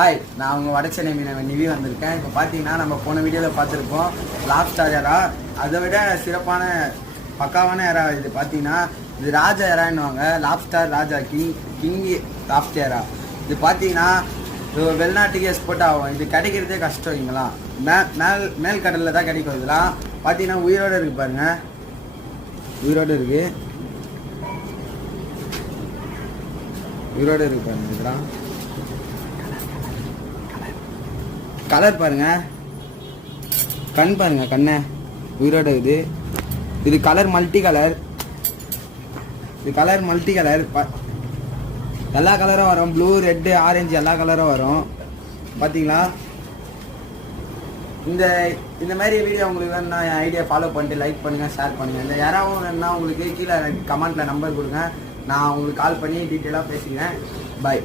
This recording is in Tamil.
ஹாய், நான் உங்கள் வடச்சென்னை மீனவன் நிவி வந்திருக்கேன். இப்போ பார்த்தீங்கன்னா நம்ம போன வீடியோவில் பார்த்துருப்போம் லாப்ஸ்டார் எறா. அதை விட சிறப்பான பக்காவான எறா இது. பார்த்தீங்கன்னா இது ராஜா எறான்னுவாங்க. லாப்ஸ்டார் ராஜா, கிங் லாப்ஸ்டார் எறா. இது பார்த்தீங்கன்னா வெளிநாட்டுக்கு எக்ஸ்போர்ட் ஆகும். இது கிடைக்கிறதே கஷ்டம். இங்கெல்லாம் மேல் கடலில் தான் கிடைக்கும். இதெல்லாம் பார்த்தீங்கன்னா உயிரோடு இருக்குது பாருங்க, உயிரோடு இருக்குது பாருங்க. இதெல்லாம் கலர் பாருங்க, கண் பாருங்க, கண்ணை உயிரோட இது கலர் மல்டி கலர். இது கலர் மல்டி கலர், எல்லா கலரும் வரும். ப்ளூ, ரெட்டு, ஆரஞ்சு எல்லா கலரும் வரும். பார்த்தீங்களா? இந்த மாதிரி வீடியோ உங்களுக்கு வேணும்னா என் ஐடியா ஃபாலோ பண்ணிட்டு லைக் பண்ணுங்கள், ஷேர் பண்ணுங்கள். இந்த யாராவது வேணும்னா உங்களுக்கு கீழே கமெண்ட்டில் நம்பர் கொடுங்க, நான் உங்களுக்கு கால் பண்ணி டீட்டெயிலாக பேசிக்கிறேன். பாய்.